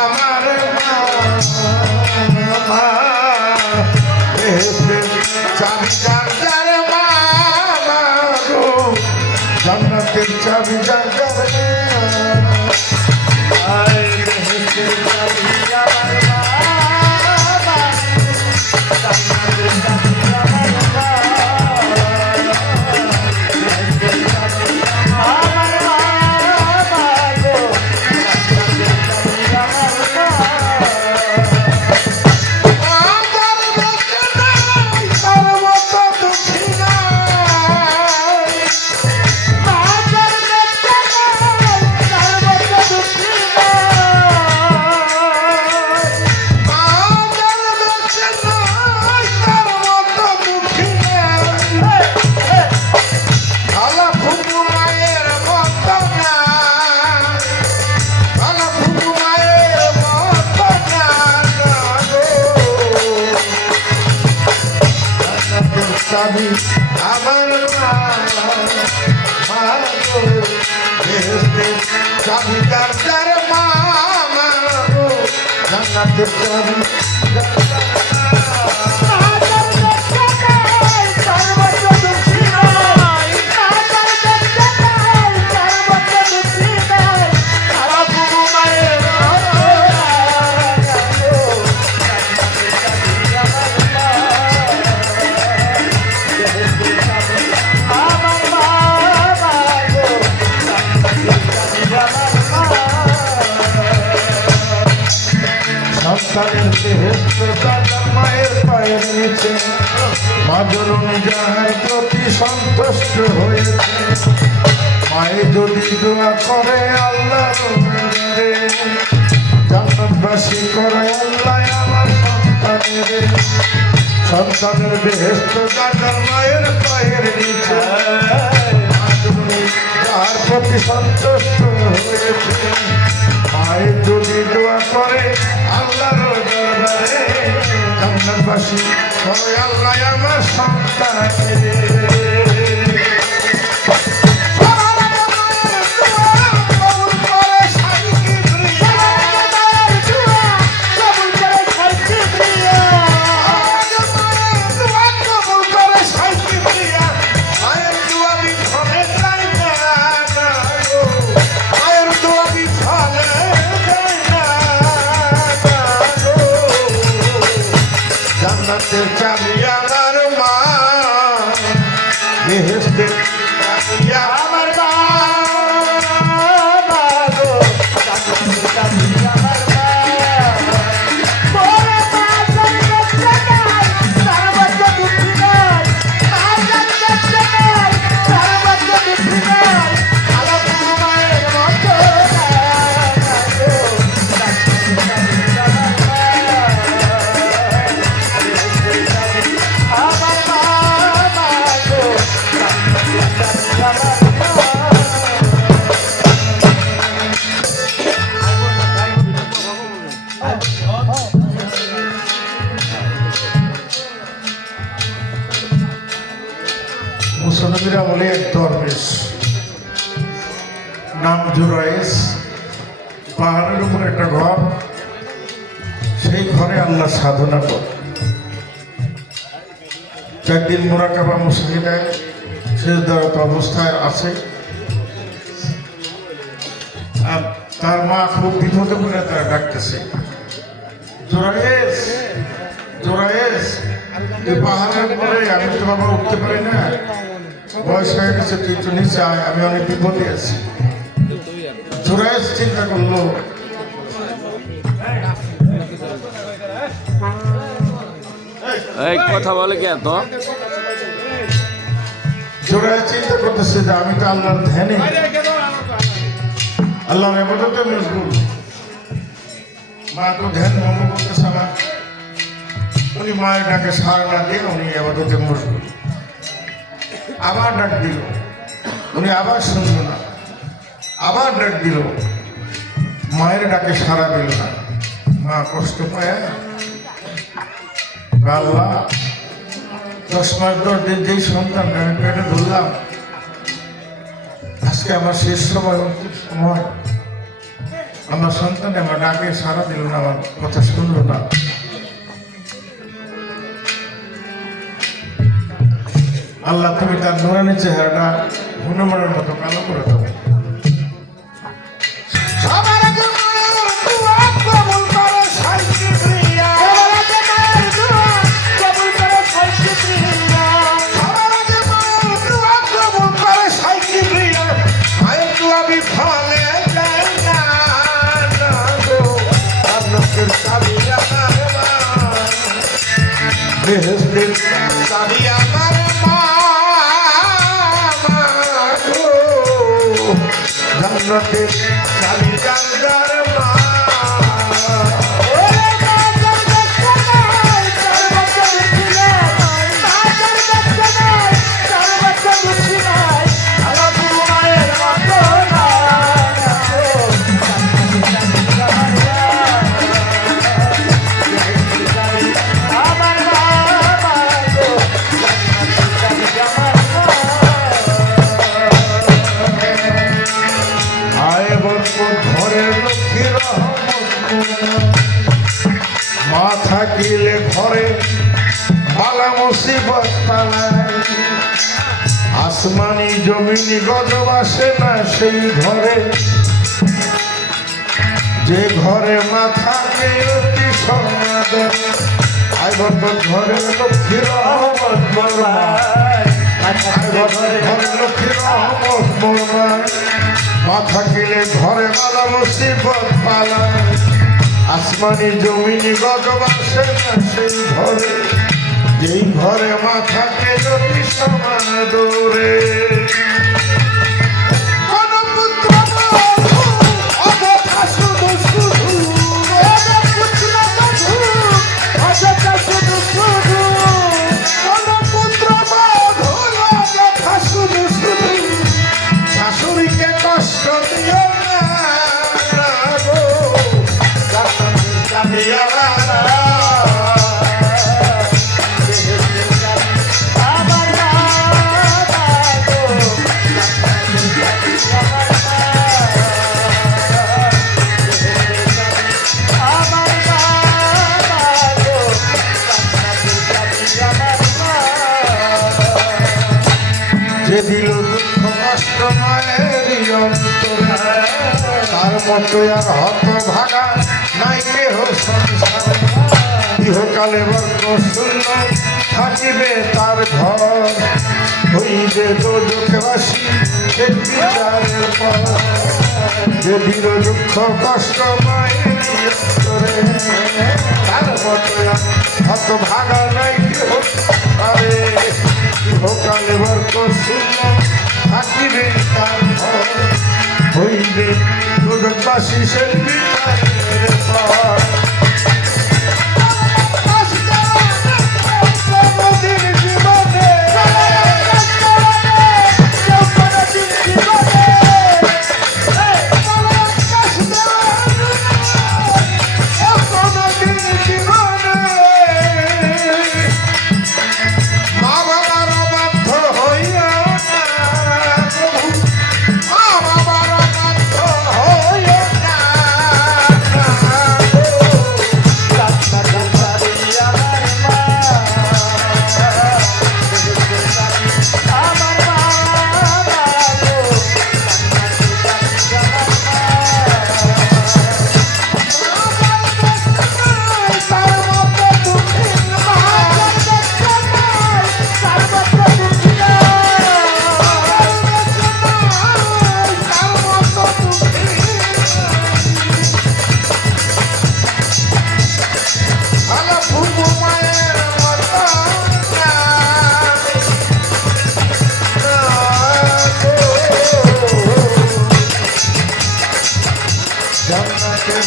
আমার মা চাবি জানজার মা গো জান্নাতের চাবি জানজার চাবি আমার চাবি কার মা জান্নাতের চাবি মায়ের পায়ের নিচে মাজরুনি যাহার প্রতি সন্তুষ্ট হয়েছে মায়ে যদি দোয়া করে আল্লাহ জান্নাতবাসী করে আল্লাহ আমার সন্তানের বেহেশত জান্নাত মায়ের পায়ের নিচে মাজরুনি যাহার প্রতি সন্তুষ্ট হয়েছে মায়ে যদি দোয়া করে আল্লাহর দরবারে জান্নাতবাসী করে আল্লাহ আমার সন্তানের জান্নাতের চাবি আমার মা বেহেশতের চাবি আমার মা গো জান্নাতের চাবি আমার মা ওরে মা জান্নাত জানাই সর্বত্র দুঃখী নাই মা জান্নাত জানাই সর্বত্র দুঃখী নাই আলো মায়ের মতো মুসলমানরা বলে এক দরবেশ নাম জুরাইস পাহাড়ের উপর একটা ঘর সেই ঘরে আল্লাহ সাধনা করে একদিন মুরাকাবা মুসলিমায় সিজদারত অবস্থায় আছে আর তার মা খুব বিপদে পড়ে তারা ডাকতেছে জোরাইস জোরাইস পাহাড়ের পরে আমি তো বাবা উঠতে পারি না বয়স হয়ে গেছে তুই তো নিচে আয় আমি অনেক বিপদে আছি জোরাইস চিন্তা করলো কথা বলে কে তো জোরাইস চিন্তা করতেছে যে আমি তো আল্লাহর ধ্যানে আল্লাহর ইবাদতে মশগুল মা তো ধ্যান ভঙ্গ করতেছে আমার উনি মায়ের ডাকে সাড়া না দিয়ে উনি ইবাদতে মশগুল আবার ডাক দিল উনি আবার শুনল না আবার ডাক দিল মায়ের ডাকে সাড়া দিল না মা কষ্ট পায় আল্লাহ 10 মাস 10 দিন যেই সন্তান আমি পেটে ধরলাম আজকে আমার শেষ সময় অন্তিম সময় আমার সন্তান আমার ডাকে সারা দিল না, আমার কথা শুনলো না। আল্লাহ তুমি তার নুরানি চেহারাটা হনুমানের মতো কালো করে দাও। বেহেশতের চাবি আমার মা, জান্নাতের চাবি জান্নার মা। মা থাকিলে ঘরে বালা মুসিবত পালায়, আসমানি জমিনি গজব আসে না সেই ঘরে, যে ঘরে মা থাকে অতি সমাদর। আয় বর্তমান ঘরের লক্ষ্মীর রহমত বরমায়, ঘরের লক্ষ্মীর রহমত বরমায়। মা থাকিলে ঘরে বালা মুসিবত পালায়, আসমানি জমিনি গজব আসে না সেই ঘরে, যেই ঘরে মা থাকে অতি সমাদরে। শাশুড়িকে কষ্ট দিও না গো, যে দিল দুঃখ কষ্ট মায়েরই অন্তরে, তার মতো আর হত ভাগা নাই কেহ সংসার। ইহকালে বর্গ শূন্য থাকিবে তার ঘর, হইবে দোজখবাসী বিচারের পর। যে দিল দুঃখ কষ্ট মায়েরই অন্তরে, তার মতো আর হত ভাগা নাই কেহ পারে। ইহকালে বর্গ শূন্য থাকিবে তার ঘর, হইবে দোজখবাসী বিচারের পর। জান্নাতের